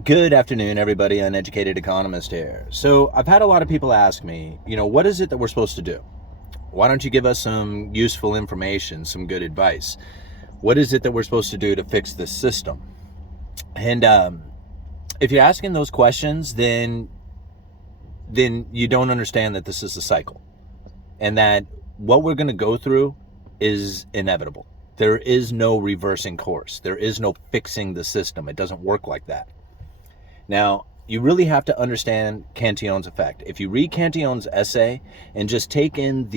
Good afternoon, everybody. Uneducated Economist here. So I've had a lot of people ask me, what is it that we're supposed to do? Why don't you give us some useful information, some good advice? What is it that we're supposed to do to fix this system? And if you're asking those questions, then you don't understand that this is a cycle and that what we're going to go through is inevitable. There is no reversing course. There is no fixing the system. It doesn't work like that. Now, you really have to understand Cantillon's effect. If you read Cantillon's essay and just take in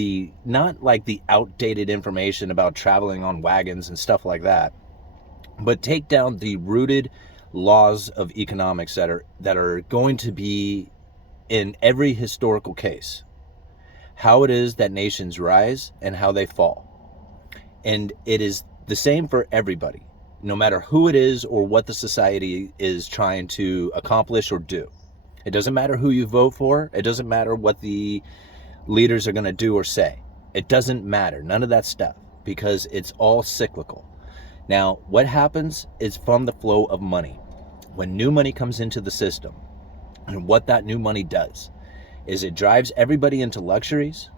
not like the outdated information about traveling on wagons and stuff like that, but take down the rooted laws of economics that are going to be in every historical case, how it is that nations rise and how they fall. And it is the same for everybody, no matter who it is or what the society is trying to accomplish or do. It doesn't matter who you vote for. It doesn't matter what the leaders are going to do or say. It doesn't matter. None of that stuff, because it's all cyclical. Now, what happens is from the flow of money. When new money comes into the system, and what that new money does is it drives everybody into luxuries,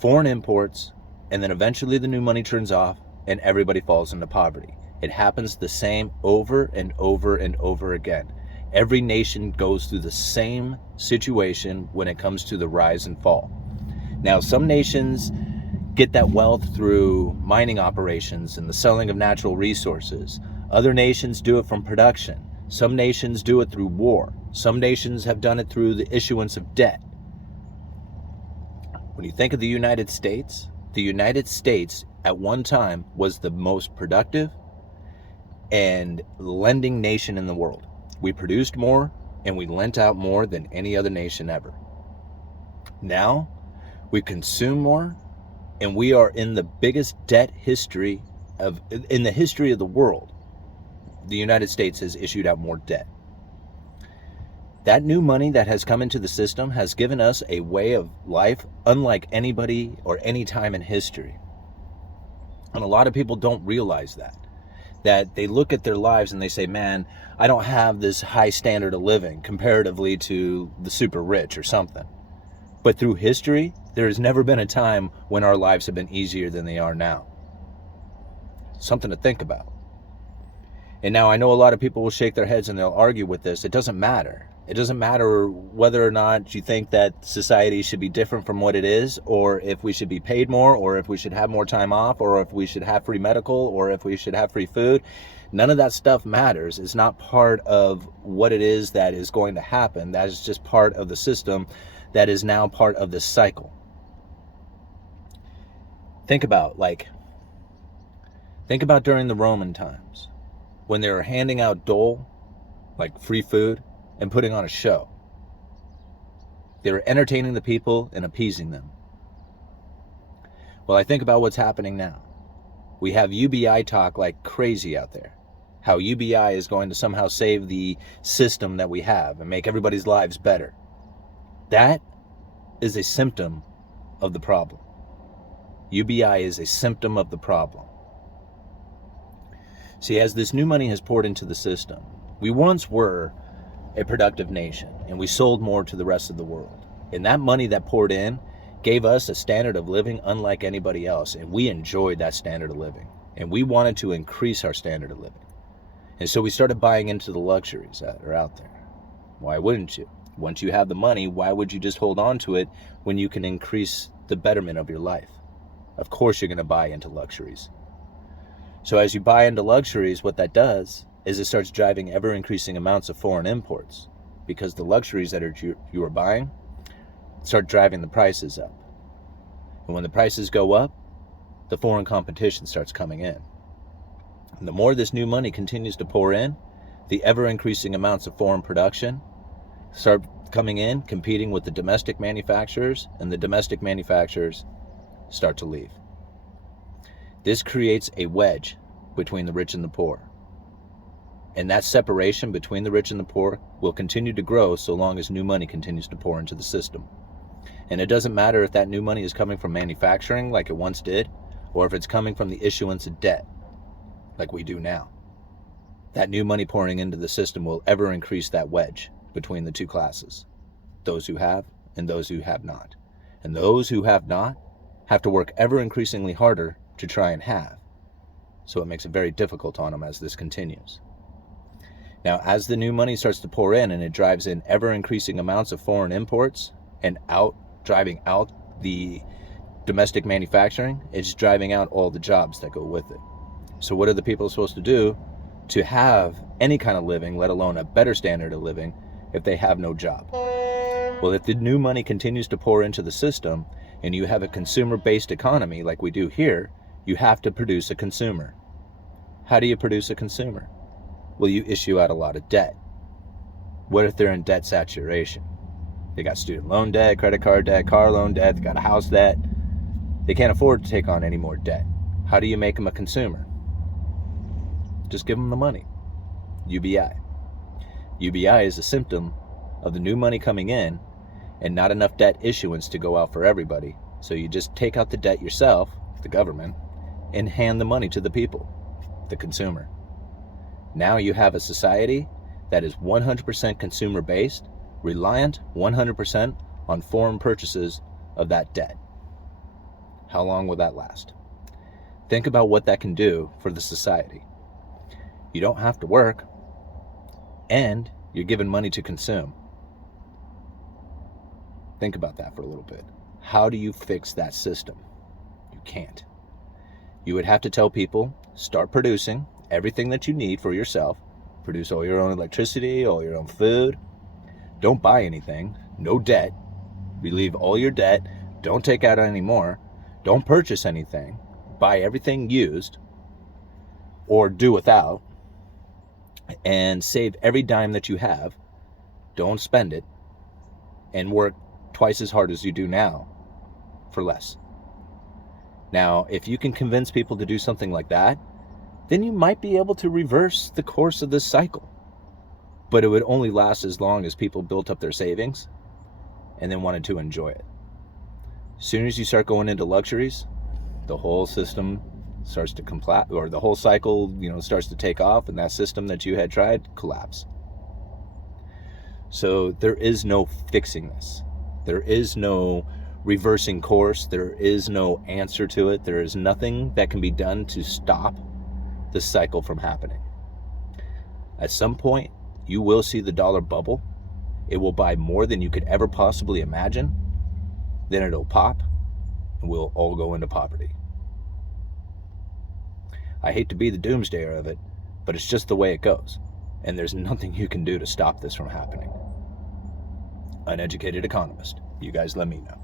foreign imports, and then eventually the new money turns off and everybody falls into poverty. It happens the same over and over and over again. Every nation goes through the same situation when it comes to the rise and fall. Now, some nations get that wealth through mining operations and the selling of natural resources. Other nations do it from production. Some nations do it through war. Some nations have done it through the issuance of debt. When you think of the United States at one time was the most productive and lending nation in the world. We produced more and we lent out more than any other nation ever. Now, we consume more and we are in the biggest debt in the history of the world. The United States has issued out more debt. That new money that has come into the system has given us a way of life unlike anybody or any time in history. And a lot of people don't realize that they look at their lives and they say, man, I don't have this high standard of living comparatively to the super rich or something. But through history, there has never been a time when our lives have been easier than they are now. Something to think about. And now I know a lot of people will shake their heads and they'll argue with this. It doesn't matter. It doesn't matter whether or not you think that society should be different from what it is, or if we should be paid more, or if we should have more time off, or if we should have free medical, or if we should have free food. None of that stuff matters. It's not part of what it is that is going to happen. That is just part of the system that is now part of this cycle. Think about during the Roman times when they were handing out dole, like free food, and putting on a show. They were entertaining the people and appeasing them. Well, I think about what's happening now. We have UBI talk like crazy out there. How UBI is going to somehow save the system that we have and make everybody's lives better. That is a symptom of the problem. UBI is a symptom of the problem. See, as this new money has poured into the system, we once were a productive nation and we sold more to the rest of the world. And that money that poured in gave us a standard of living unlike anybody else. And we enjoyed that standard of living. And we wanted to increase our standard of living. And so we started buying into the luxuries that are out there. Why wouldn't you? Once you have the money, why would you just hold on to it when you can increase the betterment of your life? Of course you're going to buy into luxuries. So as you buy into luxuries, what that does is it starts driving ever-increasing amounts of foreign imports, because the luxuries that you are buying start driving the prices up. And when the prices go up, the foreign competition starts coming in. And the more this new money continues to pour in, the ever-increasing amounts of foreign production start coming in, competing with the domestic manufacturers, and the domestic manufacturers start to leave. This creates a wedge between the rich and the poor. And that separation between the rich and the poor will continue to grow so long as new money continues to pour into the system. And it doesn't matter if that new money is coming from manufacturing like it once did, or if it's coming from the issuance of debt like we do now. that new money pouring into the system will ever increase that wedge between the two classes, those who have and those who have not. And those who have not have to work ever increasingly harder to try and have. So it makes it very difficult on them as this continues. Now, as the new money starts to pour in and it drives in ever increasing amounts of foreign imports and driving out the domestic manufacturing, it's driving out all the jobs that go with it. So what are the people supposed to do to have any kind of living, let alone a better standard of living, if they have no job? Well, if the new money continues to pour into the system and you have a consumer-based economy like we do here, you have to produce a consumer. How do you produce a consumer? Well, you issue out a lot of debt. What if they're in debt saturation? They got student loan debt, credit card debt, car loan debt, they got a house debt. They can't afford to take on any more debt. How do you make them a consumer? Just give them the money. UBI. UBI is a symptom of the new money coming in and not enough debt issuance to go out for everybody. So you just take out the debt yourself, the government, and hand the money to the people, the consumer. Now you have a society that is 100% consumer-based, reliant 100% on foreign purchases of that debt. How long will that last? Think about what that can do for the society. You don't have to work, and you're given money to consume. Think about that for a little bit. How do you fix that system? You can't. You would have to tell people, start producing everything that you need for yourself. Produce all your own electricity, all your own food. Don't buy anything. No debt. Relieve all your debt. Don't take out any more. Don't purchase anything. Buy everything used or do without. And save every dime that you have. Don't spend it. And work twice as hard as you do now for less. Now, if you can convince people to do something like that, then you might be able to reverse the course of this cycle. But it would only last as long as people built up their savings and then wanted to enjoy it. As soon as you start going into luxuries, the whole system starts to or the whole cycle, starts to take off, and that system that you had tried collapse. So there is no fixing this. There is no reversing course. There is no answer to it. There is nothing that can be done to stop the cycle from happening. At some point, you will see the dollar bubble. It will buy more than you could ever possibly imagine. Then it'll pop, and we'll all go into poverty. I hate to be the doomsdayer of it, but it's just the way it goes. And there's nothing you can do to stop this from happening. Uneducated Economist. You guys let me know.